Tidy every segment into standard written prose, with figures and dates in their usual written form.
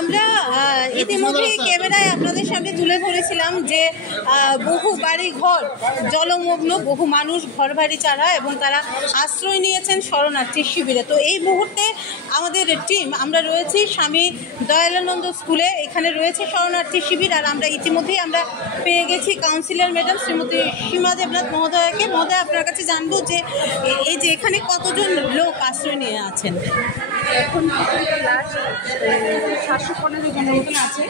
আমরা ইতিমধ্যে ক্যামেরায় আপনাদের সামনে তুলে ধরেছিলাম যে বহু বাড়ি ঘর জলমগ্ন, বহু মানুষ ঘর বাড়ি ছাড়া এবং তারা আশ্রয় নিয়েছেন শরণার্থী শিবিরে। তো এই মুহূর্তে আমাদের টিম আমরা রয়েছি স্বামী দয়ালানন্দ স্কুলে, এখানে রয়েছে শরণার্থী শিবির। আর আমরা ইতিমধ্যেই আমরা পেয়ে গেছি কাউন্সিলর ম্যাডাম শ্রীমতী সীমা দেবনাথ মহোদয়াকে। মহোদয়, আপনার কাছে জানবো যে এই যে এখানে কতজন লোক আশ্রয় নিয়ে আছেন? এখন লাস্ট 715 জনের মতন আছে।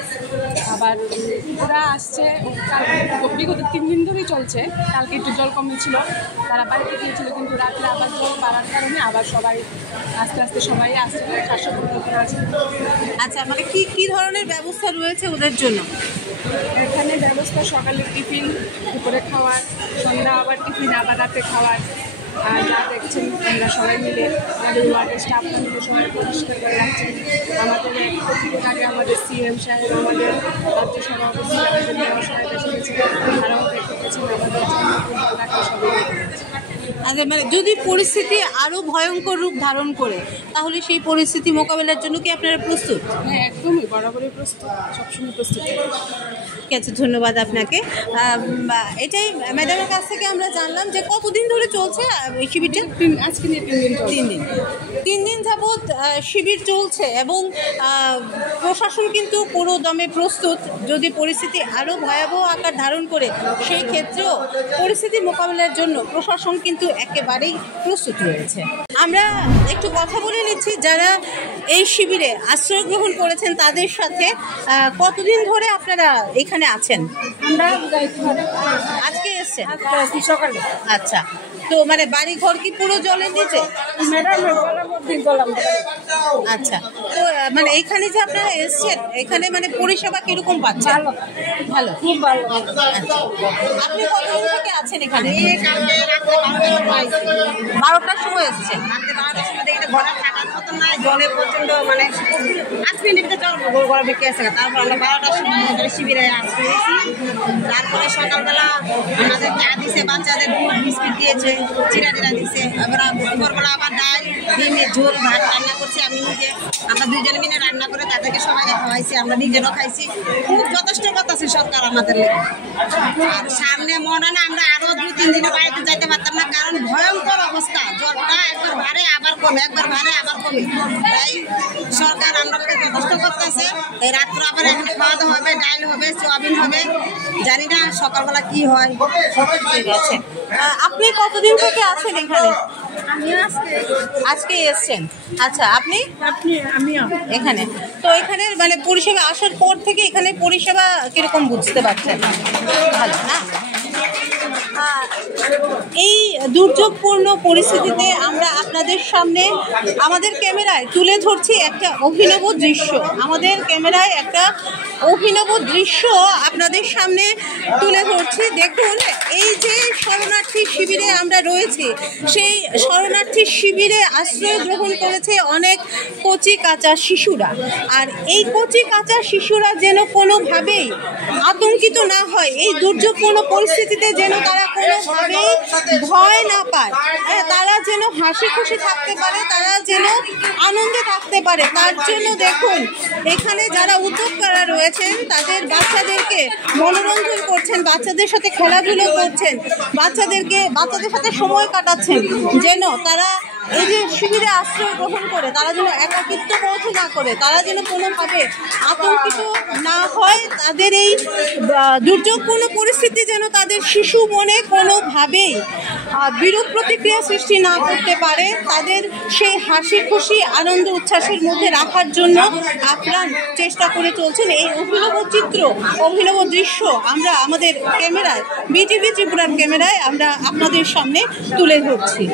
আবার ওরা আসছে বিগত 3 দিন ধরেই চলছে। কালকে একটু জল কমে ছিল, তারা বাড়িতে গিয়েছিল, কিন্তু রাত্রে আবার জল বাড়ার কারণে আবার সবাই আস্তে আস্তে সবাই আসছে। 715 জন আছে। আচ্ছা, মানে কি ধরনের ব্যবস্থা রয়েছে ওদের জন্য? এখানে ব্যবস্থা সকালে টিফিন, দুপুরে খাওয়ার, সন্ধ্যা আবার টিফিন, আবার রাতে খাওয়ার। আর যা দেখছেন আমরা সবাই মিলে আমাদের ওয়ার্ডের স্টাফরা মিলে সবাই পরিষ্কার করে রাখছেন। আমাদের প্রতিদিন আগে আমাদের সিএম সাহেব, আমাদের রাজ্য সভাপতি, আমাদের মেয়র সাহেব এসেছেন, তারাও দেখেছেন আমাদের রাখা সবাই। আচ্ছা, মানে যদি পরিস্থিতি আরও ভয়ঙ্কর রূপ ধারণ করে তাহলে সেই পরিস্থিতি মোকাবেলার জন্য কি আপনারা প্রস্তুত? হ্যাঁ, একদমই বরাবরই প্রস্তুত, সবসময় প্রস্তুত। ঠিক আছে, ধন্যবাদ আপনাকে। এটাই ম্যাডামের কাছ থেকে আমরা জানলাম যে কতদিন ধরে চলছে এই শিবিরটা? আজকে নিয়ে 3 দিন যাবৎ শিবির চলছে এবং প্রশাসন কিন্তু পুরো দমে প্রস্তুত। যদি পরিস্থিতি আরও ভয়াবহ আকার ধারণ করে সেই ক্ষেত্রেও পরিস্থিতি মোকাবিলার জন্য প্রশাসন কিন্তু একেবারেই প্রস্তুত রয়েছে। আমরা একটু কথা বলে নিচ্ছি যারা এই শিবিরে আশ্রয় গ্রহণ করেছেন তাদের সাথে। কতদিন ধরে আপনারা এখানে আছেন? আজকে এসছেন সকালে। আচ্ছা, তো মানে বাড়ি ঘর কি পুরো জলের নিচে? আচ্ছা, তো মানে এখানে যে আপনারা এসছেন এখানে মানে পরিষেবা কিরকম পাচ্ছেন? ভালো, খুব ভালো। আপনি কতদিন থেকে আছেন এখানে? 12টার সময় এসছেন। ঘরে থাকার মতো নাই, জলে প্রচন্ড মানে 5 মিনিটের ভিতরে জল ঘরে বেঁকে আছে। তারপর আমরা 12টার সময় শিবিরে আসতেছি। তারপরে সকালবেলা আমাদের চা দিছে, বাচ্চাদের দুধ বিস্কিট দিয়েছে, চিরা দিছে। আবার দুপুরবেলা আবার ডাল, ডিমের ঝোল, ভাত রান্না করছি আমি নিজে। আমরা 2 জনে মিলে রান্না করে তাদেরকে সবাইকে খাওয়াইছি, আমরা নিজেরও খাইছি। খুব যথেষ্ট করতেছে সরকার আমাদের লেগে। আর সামনে মনে হয় না আমরা আরো 2-3 দিনে বাড়িতে যাইতে পারতাম না, কারণ ভয়ঙ্কর অবস্থা। জলটা একবার ভারে আবার কমে, একবার ভারে আবার কমে। তাই সরকার আমাদেরকে যথেষ্ট করতেছে। এই রাত্রে আবার এখানে খাওয়া দাওয়া হবে, ডাল হবে, সোয়াবিন হবে, জানি না সকালবেলা কি হয়। ঠিক আছে, আপনি কতদিন থেকে আছেন এখানে? আমি আজকে এসছেন। আচ্ছা, আপনি? আমিও এখানে তো এখানে মানে পরিষেবা আসার পর থেকে এখানে পরিষেবা কিরকম বুঝতে পারছেন? ভালো না? এই দুর্যোগপূর্ণ পরিস্থিতিতে আমরা আপনাদের সামনে আমাদের ক্যামেরায় তুলে ধরছি একটা অভিনব দৃশ্য। আমাদের ক্যামেরায় একটা অভিনব দৃশ্য আপনাদের সামনে তুলে ধরছি। দেখুন, এই যে শরণার্থী শিবিরে আমরা রয়েছি, সেই শরণার্থী শিবিরে আশ্রয় গ্রহণ করেছে অনেক কচি কাঁচা শিশুরা। আর এই কচি কাঁচা শিশুরা যেন কোনোভাবেই আতঙ্কিত না হয়, এই দুর্যোগপূর্ণ পরিস্থিতিতে যেন তারা কোনোভাবেই ভয় না পায়, তারা যেন হাসি খুশি থাকতে পারে, তারা যেন আনন্দে থাকতে পারে। তার জন্য দেখুন এখানে যারা উদ্যোক্তারা রয়েছেন তাদের বাচ্চাদেরকে মনোরঞ্জন করছেন, বাচ্চাদের সাথে খেলাধুলো করছেন, বাচ্চাদের সাথে সময় কাটাচ্ছেন, যেন তারা এই যে শিবিরে আশ্রয় গ্রহণ করে তারা যেন একাকিত্ব বোধ না করে, তারা যেন কোনোভাবে আতঙ্কিত না হয়। তাদের এই দুর্যোগপূর্ণ পরিস্থিতি যেন তাদের শিশু মনে কোনোভাবেই বিরূপ প্রতিক্রিয়া সৃষ্টি না করতে পারে, তাদের সেই হাসি খুশি আনন্দ উচ্ছ্বাসের মধ্যে রাখার জন্য আপ্রাণ চেষ্টা করে চলছেন। এই অভিনব চিত্র, অভিনব দৃশ্য আমরা আমাদের ক্যামেরায়, বিটিভি ত্রিপুরার ক্যামেরায় আমরা আপনাদের সামনে তুলে ধরছি।